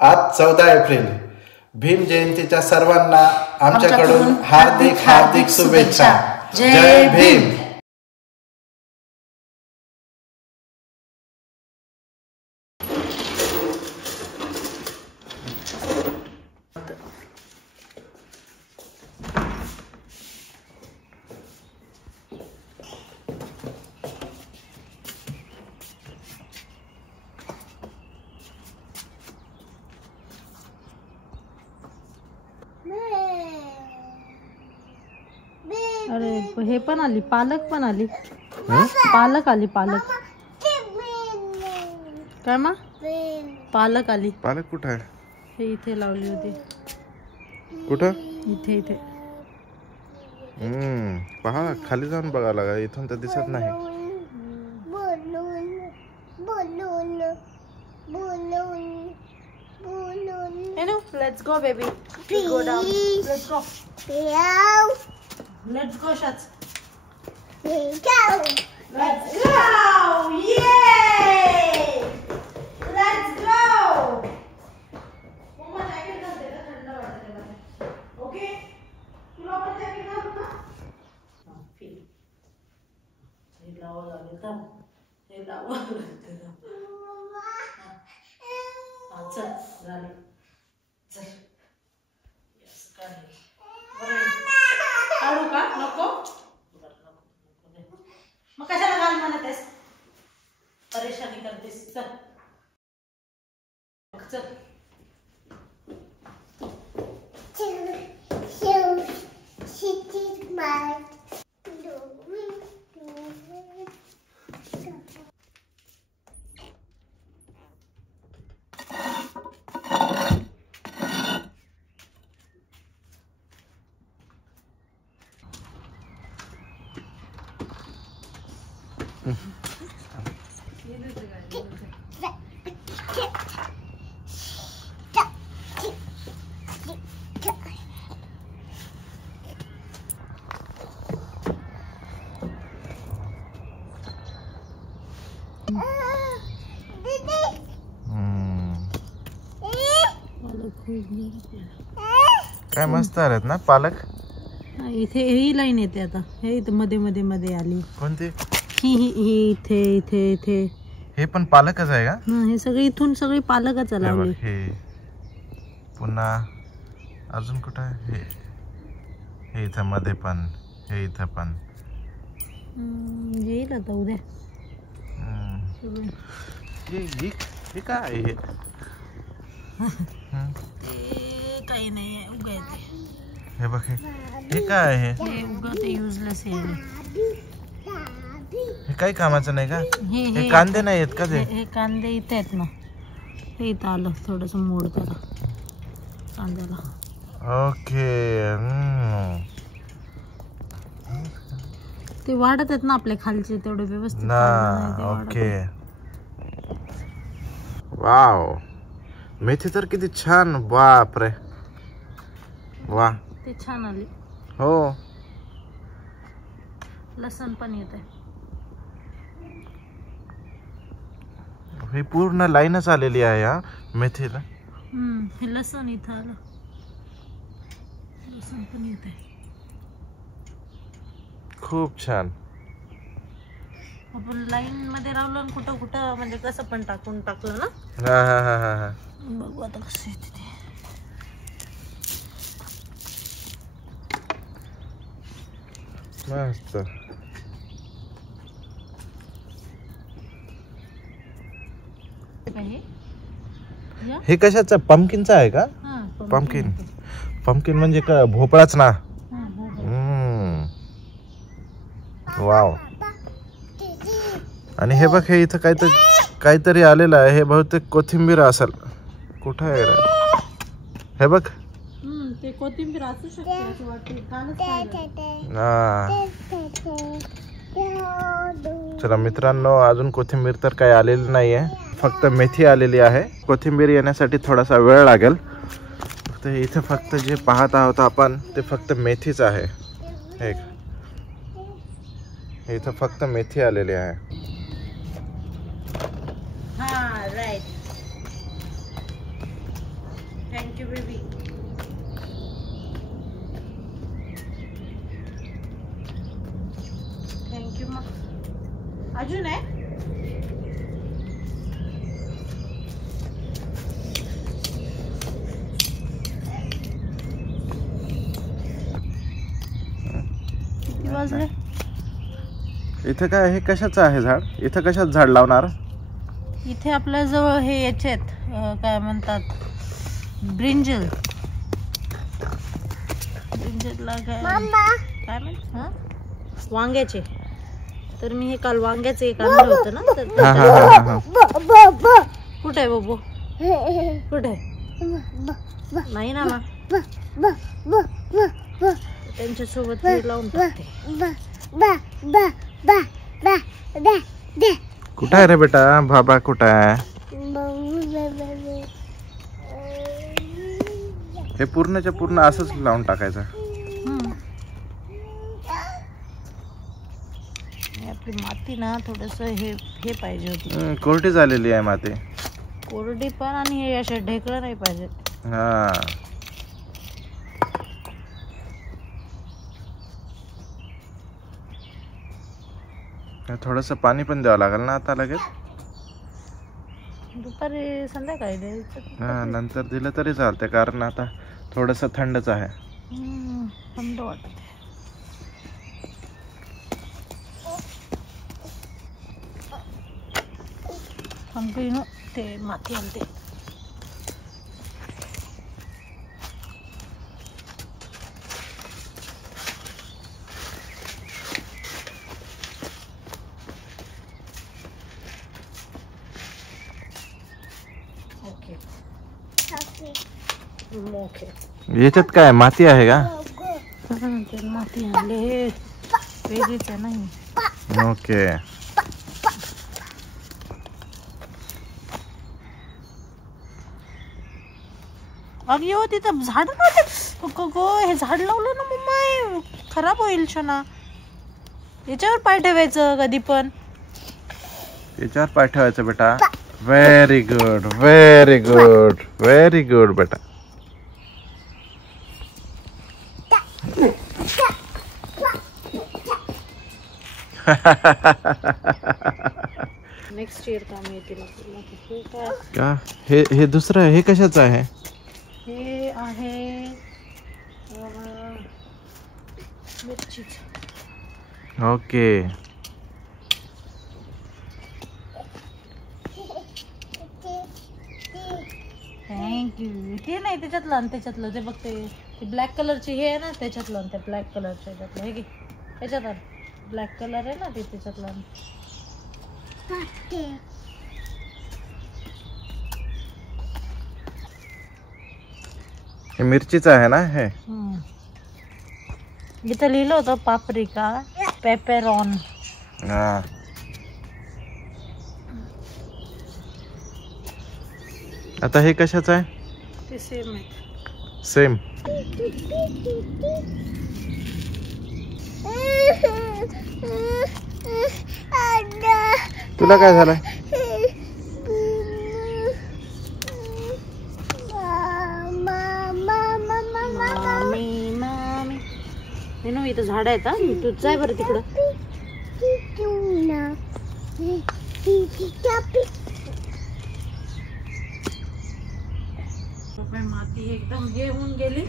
आज 14 एप्रिल भीम जयंतीच्या सर्वांना आमच्याकडून हार्दिक हार्दिक शुभेच्छा. जय भीम. अरे हे पण आली, पालक पण आली. पालक आली, पालक. काय मा? पालक आली. पालक कुठं आहे? हे इथे लावली होती. कुठं? इथे इथे. पहा खाली जाऊन बघा लागा, इथून तर दिसत नाही. Let's go baby. Go down. Let's go. Let's go Shats. Let's go. Let's go. Yay! Let's go. मम्मा जॅकेट घाल, त्याला थंड वाटते मला. ओके? तुला पण जॅकेट घालू का? हां, फील. हे लावा लागेल का? हे लावा लागेल. हां, चल, झाले. चल. यस, काढ. काढू का? नको? मग कशाला घाल म्हणत आहेस? परेशानी करतेस. चल चल. काय मस्त आहेत ना पालक. इथे ही लाईन येते आता. हे इथे मध्ये मध्ये मध्ये आली. कोणती? ही ही ही इथे इथे इथे. हे पण पालकच आहे का? हे सगळे इथून सगळी पालकच लावली. हे पुन्हा अजून कुठं आहे? हे इथं मध्ये पण, हे इथं पण. येईल आता उद्या. हे काय आहे? काही नाही उगा येते. हे बघ, हे काय आहे? हे उगा ते युजलेस आहे. हे काही कामाचं नाही का? हे कांदे नाही आहेत का? हे कांदे इथे आहेत ना. हे इथं आलं थोडस मोड त्याला कांद्याला. ओके. ते वाढत आहेत ना आपल्या खालचे तेवढे व्यवस्थित ना. ओके. वाव, मेथी तर किती छान. बाप रे, वा. ते छान आली. हो. लसण पण येत आहे. ही पूर्ण लाईनच आलेली आहे या मेथीला. हे लसण इथं आलं. लसण पण येत आहे. खूप छान. आपण लाईन मध्ये राहिलो कुठं कुठं म्हणजे कसं पण टाकून टाकलं ना. हा हा हा हा हा. बघू आता कसं येते ते. मस्त. हे कशाचं? पंपकिनचं आहे का? पंपकिन. पंपकिन म्हणजे का भोपळाच ना. वाव. आणि हे बघ, हे इथं काहीतरी आलेलं आहे. हे बहुतेक कोथिंबीर असेल. कुठं आहे रे? हे बघ. ते कोथिंबीर असू शकते असं वाटतं. चला मित्रांनो, अजून कोथिंबीर तर काही आलेली नाहीये. फक्त मेथी आलेली आहे. कोथिंबीर येण्यासाठी थोडासा वेळ लागेल. फक्त इथे फक्त जे पाहत आहोत आपण ते फक्त मेथीच आहे. इथं फक्त मेथी आलेली आहे. Thank you baby. थँक्यू. मग अजून आहे. किती वाजले? इथे काय हे कशाचं आहे झाड? इथं कशाच झाड लावणार? इथे आपल्या जवळ हे याचे आहेत, काय म्हणतात, ब्रिंजल. ब्रिंजलला काय काय म्हणतात, हा, वांग्याचे. तर मी हे काल वांग्याचे एक आणलं होतं ना, तर कुठे आहे बाबू? कुठे नाही ना त्यांच्या सोबत लावून टाकते. कुठं आहे रे बेटा? बाबा कुठं आहे? हे पूर्णच्या पूर्ण असंच लावून टाकायचं. आपली माती ना थोडस हे पाहिजे होती. कोरडी झालेली आहे माती. कोरडी पण, आणि हे अशा ढेकळं नाही पाहिजे. हा, थोडस पाणी पण द्यावं लागेल ना आता लगेच. दुपारी संध्याकाळी द्यायचं. हा, नंतर दिलं तरी चालतंय, कारण आता थोडस थंडच आहे. थंड वाटत. कंटिन्यू ते माती आणते. याच्यात काय माती आहे का? माती आणले, हे वेगळीच आहे नाही. ओके. अगे हो, तिथं झाड नव्हते. हे झाड लावलं ना मम्मा, खराब होईल शना. याच्यावर पाय ठेवायचं कधी पण. याच्यावर पाय ठेवायचं बेटा. Very good, very good, very good बेटा. नेक्स्ट इयर काम येतील आपल्याला. का हे दुसरं हे कशाचं आहे? हे आहे मिरची. ओके. थँक्यू. ते नाही त्याच्यातलं, आणि त्याच्यातलं ते बघ, ते ब्लॅक कलरची हे आहे ना, त्याच्यातलं, आणि त्या ब्लॅक कलरच्या त्याच्यातलं हे घे. त्याच्यात ब्लॅक कलर आहे ना, ते त्याच्यातलं. हे मिरचीच आहे ना हे? इथं लिहिलं होतं पापरिका पेपेरॉन. हा. आता हे कशाचं आहे? ते सेम आहे. सेम. तुला काय झालं? इथं झाड आहेत. तू जाय बरं तिकडं. माती एकदम हे होऊन गेली.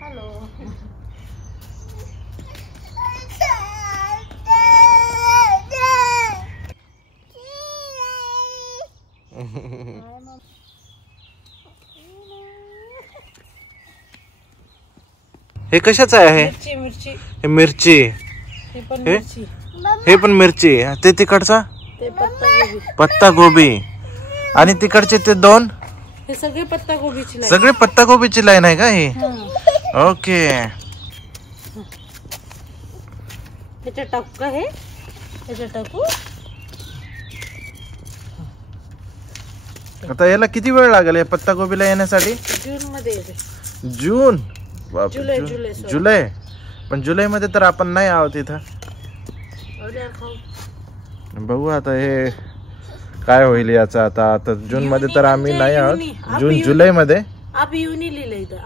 हॅलो. हे कशाचं आहे? मिरची. मिरची. हे मिरची. हे पण मिरची. हे पण मिरची. ते तिकडचा ते पत्ता गोबी. पत्ता गोबी. आणि तिकडचे ते दोन हे सगळे पत्ता गोबीची लाईन. सगळे पत्ता गोबीची लाईन आहे का ही? ओके. त्याच्यात टाकू का? हे त्याच्यात टाकू. आता याला किती वेळ लागेल या पत्ता गोबीला येण्यासाठी? जून मध्ये येते. जून? जुलै. जुलै. पण जुलै मध्ये तर आपण नाही आहोत इथं. बघू आता हे काय होईल याचं. आता जून मध्ये तर आम्ही नाही आहोत, जून जुलै मध्ये. अब युनी लिहिलं इथं,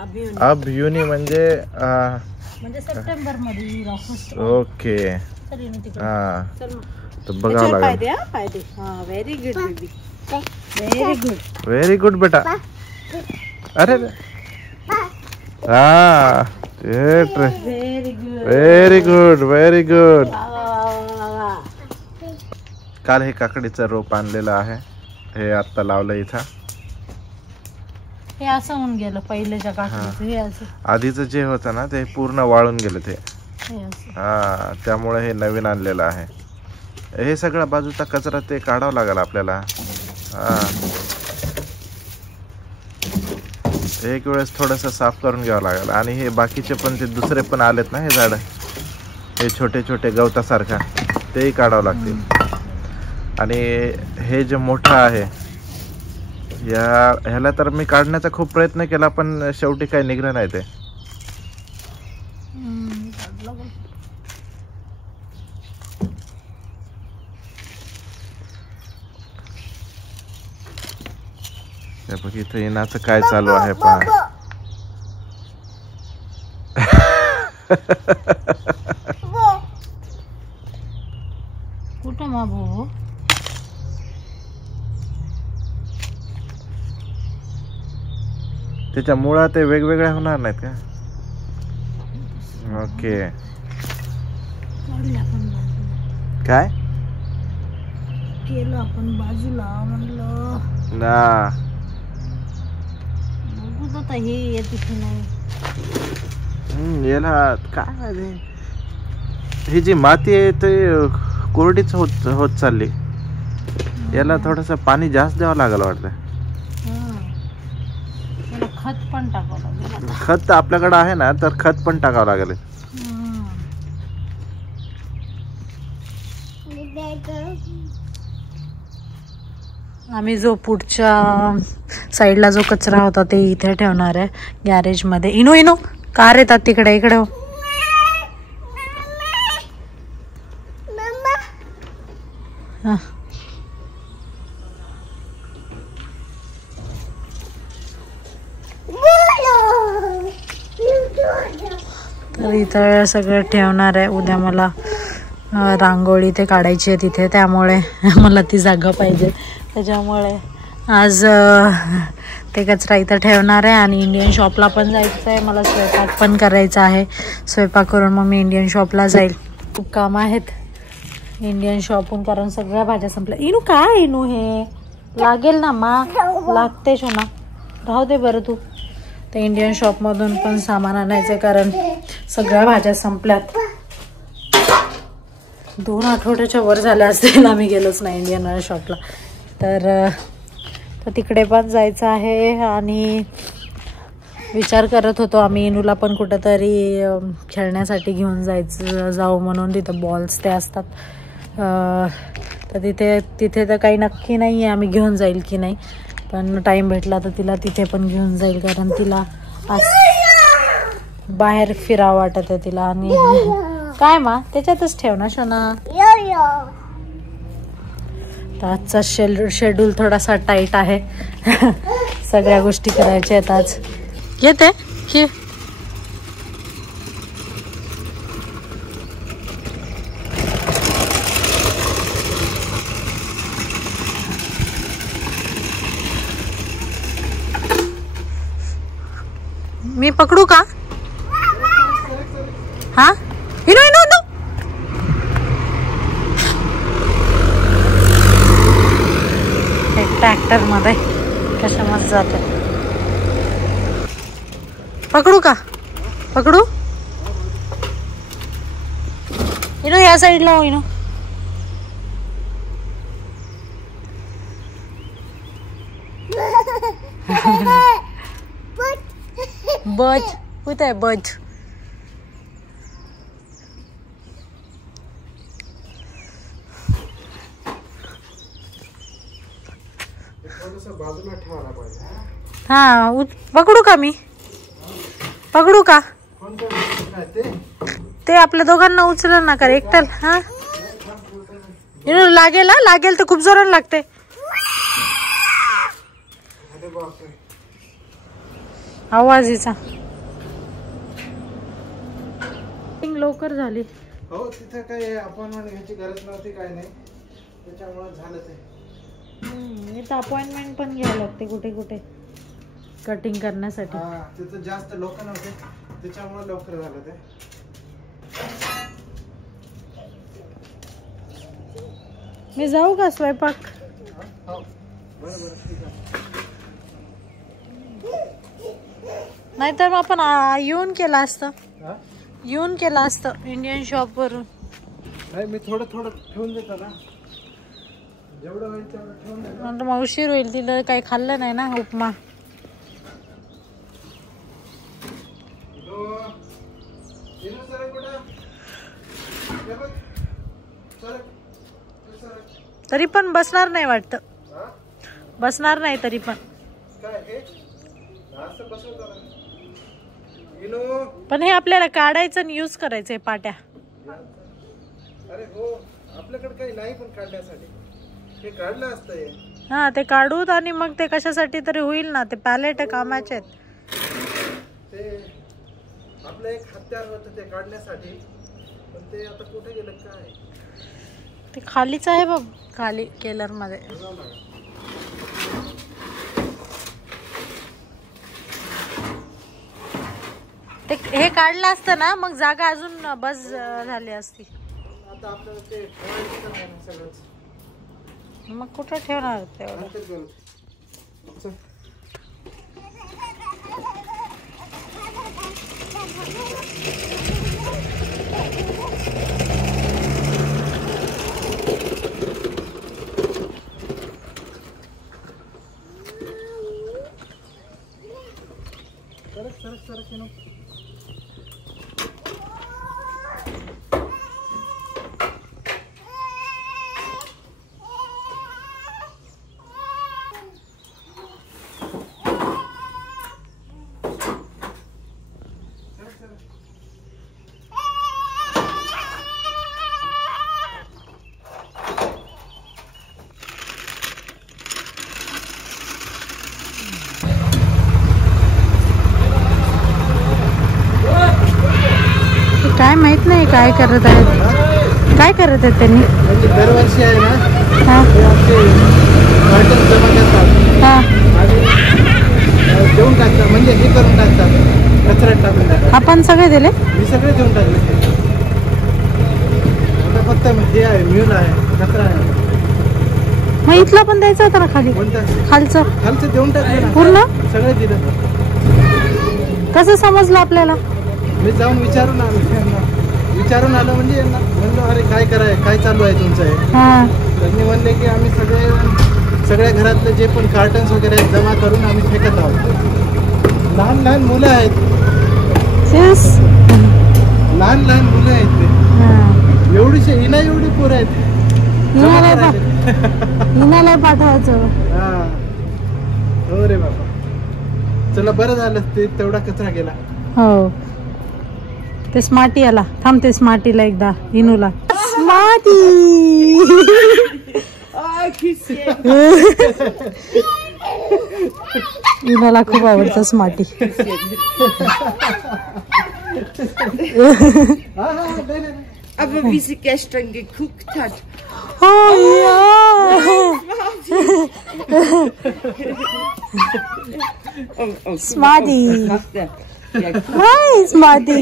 अब युनी म्हणजे सप्टेंबर मध्ये. ओके हा, तर बघावं लागेल. Very good baby, very good, very good बेटा. अरे हा, very good, very good, very good. काल हे काकडीचं रोप आणलेलं आहे, हे आता लावलं इथं. हे असं होऊन गेलं पहिल्याच्या काकडीचं. हे असं आधीचं जे होतं ना ते पूर्ण वाळून गेलं ते. हे असं. हा, त्यामुळे हे नवीन आणलेलं आहे. हे सगळा बाजूचा कचरा ते काढावं लागेल आपल्याला. हा, एक वेळेस थोडस साफ करून घ्यावं लागेल. आणि हे बाकीचे पण ते दुसरे पण आलेत ना हे झाड, हे छोटे छोटे गवतासारखा, तेही काढावं लागतील. आणि हे जे मोठं आहे ह्याला तर मी काढण्याचा खूप प्रयत्न केला, पण शेवटी काही निघलं नाही ते. बघ इथं येण्याचं काय चालू आहे पहा. कुठं मा भाऊ? त्याच्या मुळा ते वेगवेगळ्या होणार नाहीत का? ओके. काय केलं आपण बाजूला म्हणलं ना, बघू आता हे येते की नाही. याला काय माहिती, ही जी माती आहे ते कोरडीच होत चालली. याला थोडस पाणी जास्त द्यावं लागेल वाटतं. खत पण टाकावं लागेल. खत आपल्याकडे आहे ना, तर खत पण टाकावं लागेल. आम्ही जो पुढच्या साईडला जो कचरा होता ते इथे ठेवणार आहे गॅरेज मध्ये. इनो इनो कार येतात तिकडे, इकडे हो. तर इथं सगळं ठेवणार आहे. उद्या मला रांगोळी ते काढायची आहे तिथे, त्यामुळे मला ती जागा पाहिजे. त्याच्यामुळे आज ते कचरा इथं ठेवणार आहे. आणि इंडियन शॉपला पण जायचं आहे, मला स्वयंपाक पण करायचा आहे. स्वयंपाक करून मग मी इंडियन शॉपला जाईल. खूप काम आहेत इंडियन शॉपहून, कारण सगळ्या भाज्या संपल्या. इनू काय इनू हे लागेल ना मा, लागते शो ना, राहू दे बरं तू. तर इंडियन शॉपमधून पण सामान आणायचं, कारण सगळ्या भाज्या संपल्यात. 2 आठवड्याच्या वर झाल्या असतील आम्ही गेलोच नाही इंडियन शॉपला. तर तिकडे पण जायचं आहे. आणि विचार करत होतो आम्ही इनूला पण कुठंतरी खेळण्यासाठी घेऊन जाऊ म्हणून. तिथं बॉल्स ते असतात, तर तिथे तर काही नक्की नाही आहे आम्ही घेऊन जाईल की नाही, पण टाईम भेटला तर तिला तिथे पण घेऊन जाईल, कारण तिला बाहेर फिरावं वाटत आहे तिला. आणि काय मा त्याच्यातच ठेव ना शोना. तर आजचा शेड्यूल थोडासा टाईट आहे. सगळ्या गोष्टी करायच्या आहेत आज. येते की मी पकडू का? हा इनो इनो इनो. ट्रॅक्टर मध्ये कशामध्ये जाते. पकडू का? पकडू इनो, या साईडला हो इनो. बच कुठे आहे बच? हा पकडू का? मी पकडू का? ते आपल्या दोघांना उचल ना कर एकट्याला. हा लागेल हा, लागेल तर खूप जोरात लागते. आवाज हिचा लवकर झाली. हो तिथे काही अपॉइंटमेंट घ्यायची गरज नव्हती, काय नाही, त्याच्यामुळे झालं ते. इथं अपॉइंटमेंट पण घ्यायला लागते कुठे कुठे कटिंग करण्यासाठी. तिथं जास्त लोक नव्हते त्याच्यामुळे लवकर झालं ते. मी जाऊ का स्वयंपाक? नाहीतर मग आपण येऊन केलं असतं, येऊन केलं असतं इंडियन शॉप वरून. नाही मी थोडं थोडं ठेवून देतो ना, जेवढं होईल तेवढं ठेवून देतो. मग उशीर होईल, तिला काही खाल्लं नाही ना उपमा. तरी पण बसणार नाही वाटतं, बसणार नाही तरी पण. पण हे आपल्याला काढायचं आणि यूज करायचंय पाट्या. अरे हो, आपल्याकडे काही नाही पण काढण्यासाठी हे काढलं असतं. हा ते काढूत आणि मग ते कशासाठी तरी होईल ना, ते पॅलेट कामाचे आहेत. ते आपलं एक हत्यार होतं ते काढण्यासाठी, पण ते आता कुठे गेलं काय? ते खालीच आहे बघ, खाली केलर मध्ये. ते हे काढलं असतं ना, मग जागा अजून बस झाली असती. आता आपल्याला ते सगळंच मग कुठं ठेवणार तेवढं? काय माहित नाही काय करत आहेत, काय करत आहेत त्यांनी. दरवर्षी आहे ना, देऊन टाकतात, म्हणजे हे करून टाकतात, कचऱ्यात टाकून टाकतात. आपण सगळे दिले, मी सगळे देऊन टाकले. आता फक्त हे आहे, म्यूल आहे, कचरा आहे. मग इथला पण द्यायचा होता ना खाली, खालचं देऊन टाकलं पूर्ण, सगळे दिलं. कसं समजलं आपल्याला? मी जाऊन विचारून आलो म्हणजे यांना म्हणलं, अरे काय काय चालू आहे तुमचं हे? त्यांनी म्हणले की आम्ही सगळ्या घरातले जे पण कार्टन्स वगैरे जमा करून आम्ही फेकत आहोत. लहान लहान मुलं आहेत, लहान लहान मुलं आहेत ते, एवढीशी हिना एवढी पोरं आहेत. हिनाला पाठवायचं. हो रे बाबा, चला बरं झालं ते तेवढा कचरा गेला. हो ते स्मार्टी आला, थांब ते स्मार्टीला एकदा, इनूला स्मार्टी. इनूला खूप आवडतं smarty. Aber wie sie gestern geguckt hat. Oh ja. Smarty. Hi Smarty.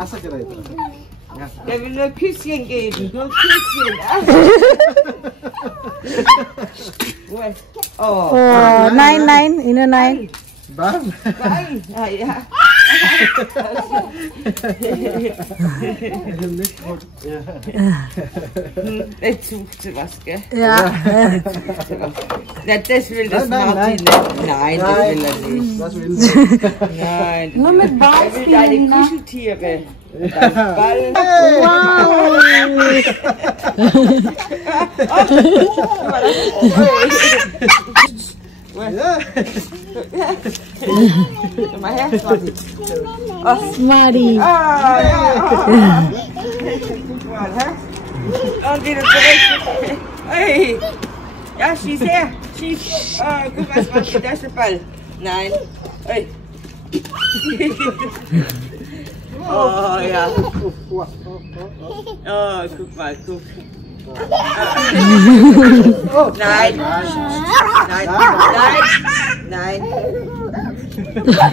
असं करायचं. Der will nur Küsschen geben, nur Küsschen. Oh, 9, in a 9. Nein, ja. Jetzt sucht sie was, gell? Ja. Ja, das will das Martin nicht. Nein, das will er nicht. das will Nein. Nur mit Ball Er will deine spielen, ne? Kuscheltiere. Dein Ball. Komm mal her, Smarty. Smarty. Ah, ja. Guck mal, hä? Und wieder zurück. Hey. Ja, schieß her. Schieß. Oh, guck mal, Smarty, da ist der Ball. Nein. Hey. Oh, ja. Oh, guck mal, guck. Nein. Nein. Nein.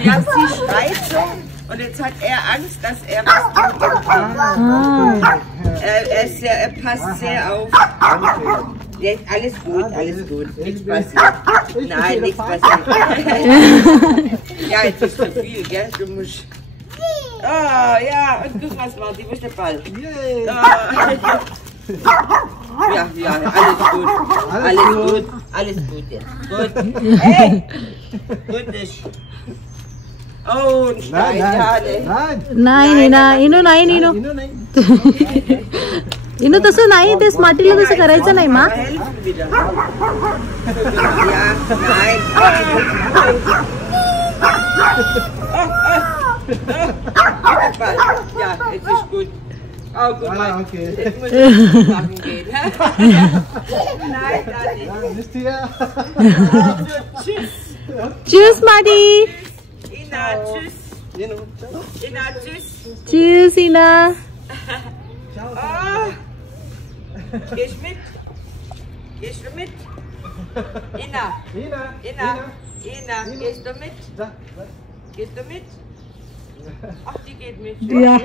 Ja, sie schreit so und jetzt hat er Angst, dass er was tut. Er passt sehr auf. Jetzt alles gut, nichts passiert. Nein, nichts passiert. Ja, jetzt ist zu viel, gell? Du musst... Oh, ja, und guck mal, Smarty, wo ist der Ball? Oh. Ja, alles gut jetzt. Gut. Hey! Gut ist. Oh, ein Steinschale. नाही नीना, इनू नाही नीनू. इनू तसं नाही, ते स्मार्टीला तसं करायचं नाही मा. Helfen wieder. Ja, nein. Ball. Ja, jetzt ist gut. Oh, guck mal. Okay. Jetzt muss ich machen gehen. Nein, da nicht. Also, tschüss. Tschüss Smarty. Ina, tschüss. Ina, tschüss. Tschüss Ina. Oh. Gehst mit? Gehst du mit? Ina. Ina, gehst du mit? Gehst du mit? Ach, die geht mit. Ja.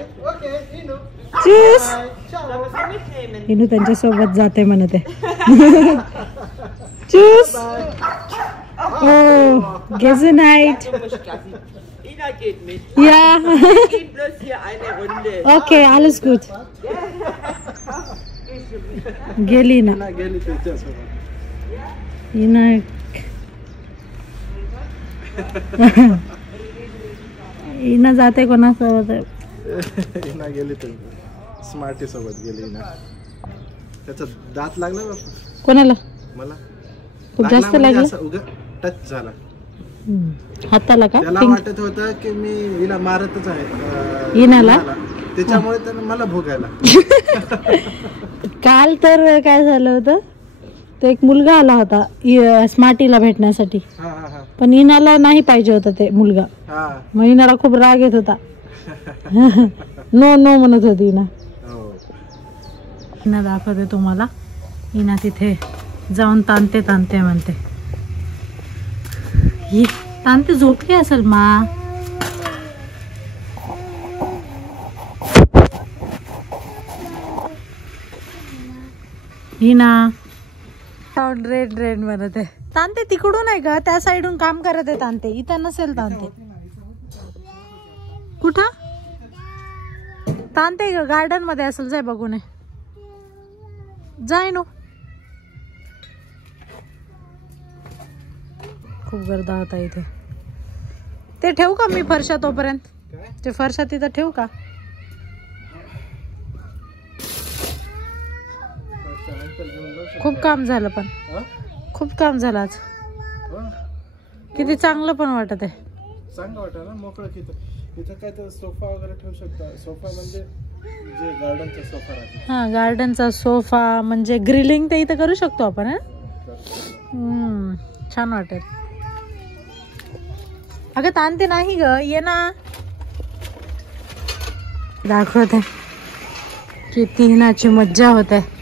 Tschüss. Aber sie mitnehmen. इनू त्यांच्या सोबत जाते म्हणते. Tschüss. Oh, Gesundheit. Du musst Gassi. Ina geht mit. Ja. Wir gehen bloß hier eine Runde. Okay, alles gut. गेली ना इना. इना जाते कोणासोबत? इना गेली तर स्मार्टी सोबत गेली इना. त्याचा दात लागला बापू कोणाला? मला. खूप जास्त लागलं? उगा टच झाला हाताला का? त्याला वाटत होतं की मी हिला मारतच आहे इनाला. त्याच्यामुळे त्यानं मला भोगायला. काल तर काय झालं होतं, तो एक मुलगा आला होता स्मार्टीला भेटण्यासाठी, पण इनाला नाही पाहिजे होता ते मुलगा. मग इनाला खूप राग येत होता. नो नो म्हणत होती इना. इना दाखवते तुम्हाला. इना तिथे जाऊन ताणते म्हणते. ही ताणते झोपली असेल मा. इना रेड म्हणत आहे. तांते तिकडून आहे का? त्या साईडून काम करत आहे तांते. इथं नसेल तांते. कुठं तांते? गार्डन मध्ये असेल. जाय बघून आहे. जाय नो. खूप गर्दा होता इथे. ते ठेवू का मी फरशा तोपर्यंत? ते फरशा तिथं ठेवू का? खूप काम झालं, पण खूप काम झालं आज. किती चांगलं पण वाटत आहे. चांगलं वाटत ना, मोकळं. इथं काय तर सोफा वगैरे ठेवू शकता. सोफा म्हणजे जे गार्डनचा सोफा राहतो. हा, गार्डनचा सोफा म्हणजे ग्रिलिंग ते इथं करू शकतो आपण. छान वाटेल. अगं ताणते नाही ग, ये ना. दाखवत आहे किती हिनाची मज्जा होत आहे.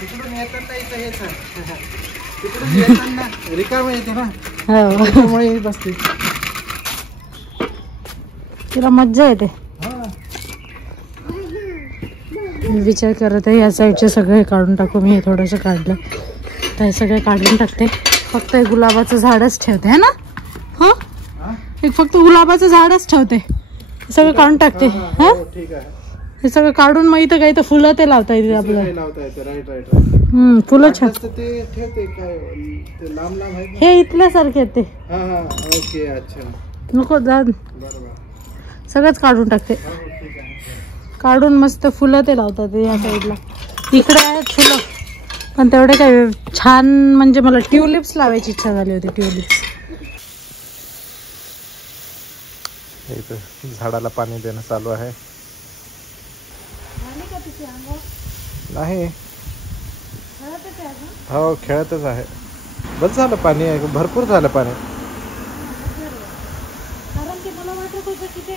तिकडून येताना इथं येत तिकडून येताना रिकाम येते ना. हो, त्यामुळे बसते. तिला मज्जा येते. विचार करत आहे या साईडचे सगळे काढून टाकू. मी हे थोडंसं काढलं तर हे सगळे काढून टाकते. फक्त एक गुलाबाचं झाडच ठेवते है ना. हा, एक फक्त गुलाबाचं झाडच ठेवते. सगळं काढून टाकते. हा, हे सगळं काढून मग इथं काही तर फुलं ते लावता येते आपल्याला. फुलं छान. हे इथल्यासारखे आहेत ते. नको जा, सगळंच काढून टाकते. काढून मस्त फुलं ते लावतात या साईडला. इकडे आहेत फुलं, पण तेवढे काय छान, म्हणजे मला ट्युलिप्स लावायची इच्छा झाली होती. ट्युलिप्स. इथं झाडाला पाणी देणं चालू आहे. नाही, हो खेळतच आहे. बस झालं पाणी आहे, भरपूर झालं पाणी. कारण की मला वाटत होतं की ते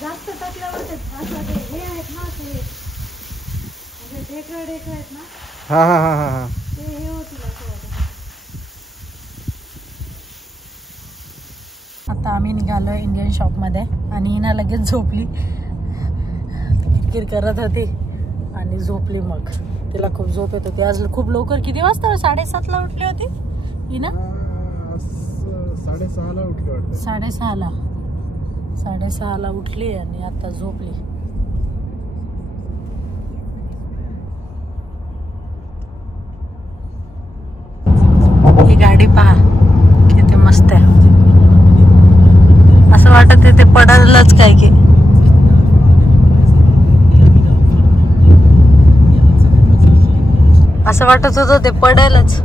जास्त टाकल्यावर ते असं ते हे आहेत ना, ते ढेकळं आहेत ना, हा हा हा हा हा ते हे होतील असं वाटत. आता आम्ही निघालो इंडियन शॉपमध्ये आणि हिना लगेच झोपली. किरकिर करत होती आणि झोपली. मग तिला खूप झोप येत होती. आज खूप लवकर, किती वाजता? 7:30ला उठली होती हिना. 6:30ला उठली वाटतं. 6:30ला उठली आणि आता झोपली. ही गाडी पहा किती मस्त आहे. असं वाटत आहे ते पडलच काय की. असं वाटत होतं ते पडेलच.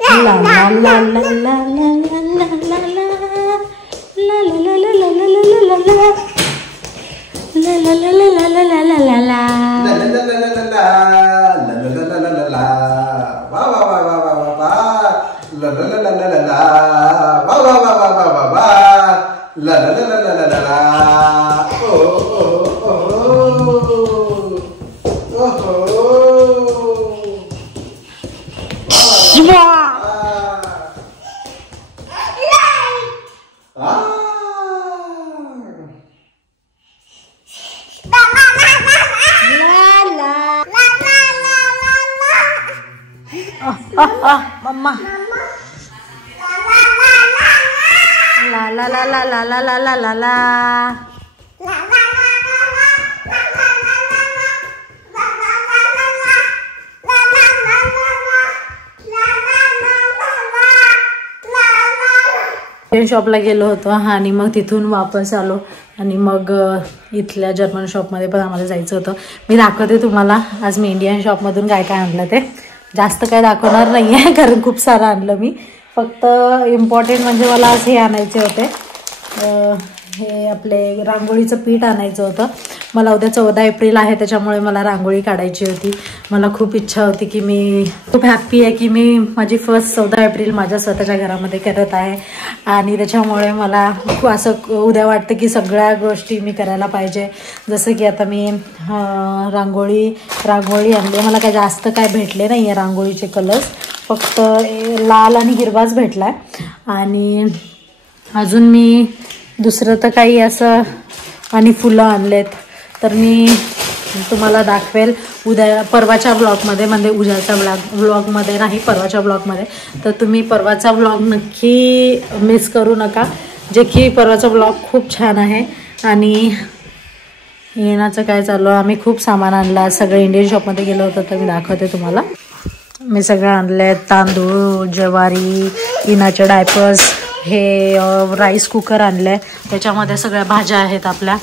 ला ला ला ला ला ला ला ला ला ला ला ला ला ला ला ला ला मम्मा ला ला ला ला ला ला ला ला ला ला. शॉपला गेलो होतो आणि मग तिथून वापस आलो आणि मग इथल्या जर्मन शॉपमध्ये पण आम्हाला जायचं होतं. मी दाखवते तुम्हाला आज मी इंडियन शॉपमधून काय काय आणलं ते. जास्त काय दाखवणार नाही आहे कारण खूप सारं आणलं मी. फक्त इम्पॉर्टंट म्हणजे मला आज हे आणायचे होते, हे आपले रांगोळीचं पीठ आणायचं होतं. मला उद्या 14 एप्रिल आहे त्याच्यामुळे मला रांगोळी काढायची होती. मला खूप इच्छा होती की मी खूप हॅप्पी आहे की मी माझी फर्स्ट 14 एप्रिल माझ्या स्वतःच्या घरामध्ये करत आहे आणि त्याच्यामुळे मला खूप असं उद्या वाटतं की सगळ्या गोष्टी मी करायला पाहिजे. जसं की आता मी रांगोळी आणली. मला काय जास्त काय भेटले नाही आहे रांगोळीचे कलर्स, फक्त लाल आणि हिरवाच भेटला आहे. आणि अजून मी दुसरं तर काही असं, आणि फुलं आणलेत. तर मी तुम्हाला दाखवेल उद्या परवाच्या ब्लॉगमध्ये, म्हणजे उद्याच्या ब्लॉगमध्ये नाही, परवाच्या ब्लॉगमध्ये. तर तुम्ही परवाचा ब्लॉग नक्की मिस करू नका, जे की परवाचा ब्लॉग खूप छान आहे. आणि येण्याचं काय चालू आहे, आम्ही खूप सामान आणलं. सगळं इंडियन शॉपमध्ये गेलो होतो तर मी दाखवते तुम्हाला. मी सगळं आणलं आहे, तांदूळ, ज्वारी, इनाचे डायपर्स, हे राईस कुकर आणलं आहे, त्याच्यामध्ये सगळ्या भाज्या आहेत आपल्या.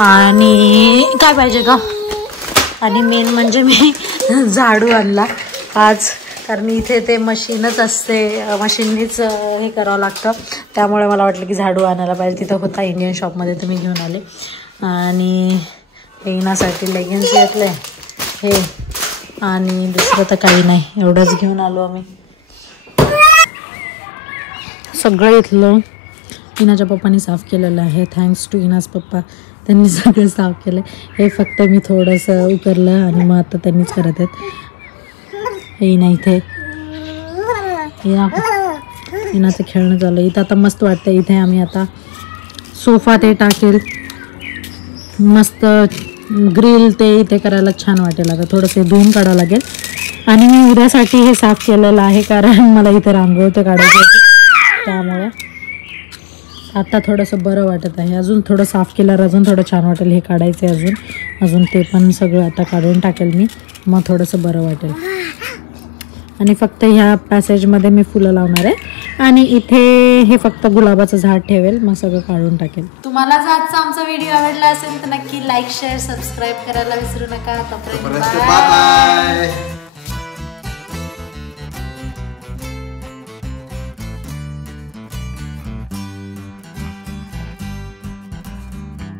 आणि काय पाहिजे का, आणि मेन म्हणजे मी झाडू आणला आज, कारण इथे ते मशीनच असते, मशीननीच हे करावं लागतं. त्यामुळे मला वाटलं की झाडू आणायला पाहिजे. तिथं होता इंडियन शॉपमध्ये, तुम्ही घेऊन आले. आणि येण्यासाठी लेगिन्स घेतले हे, आणि दुसरं तर काही नाही, एवढंच घेऊन आलो आम्ही. सगळं इथलं इनाच्या पप्पानी साफ केलेलं आहे. थँक्स टू इनाज पप्पा, त्यांनी सगळं साफ केलं. हे फक्त मी थोडंसं उकरलं आणि मग आता त्यांनीच करत आहेत. हे ना इथे इनाचं खेळणं झालं. इथं आता मस्त वाटतं. इथे आम्ही आता सोफा ते टाकेल, मस्त ग्रिल ते इथे करायला छान वाटेल. आता थोडंसं धुवून काढावं लागेल. आणि मी उद्यासाठी हे साफ केलेलं आहे कारण मला इथे रांगोळी ते काढायची होती, त्यामुळे आता थोडंसं बरं वाटत आहे. अजून थोडं साफ केल्यावर अजून थोडं छान वाटेल. हे काढायचं आहे अजून ते पण सगळं आता काढून टाकेल मी, मग थोडंसं बरं वाटेल. आणि फक्त ह्या पॅसेजमध्ये मी फुलं लावणार आहे. आणि इथे हे फक्त गुलाबाचं झाड ठेवेल, मग सगळं काढून टाकेल. तुम्हाला जर आजचा आमचा व्हिडिओ आवडला असेल तर नक्की लाईक शेअर सबस्क्राईब करायला विसरू नका. तोपर्यंत बाय.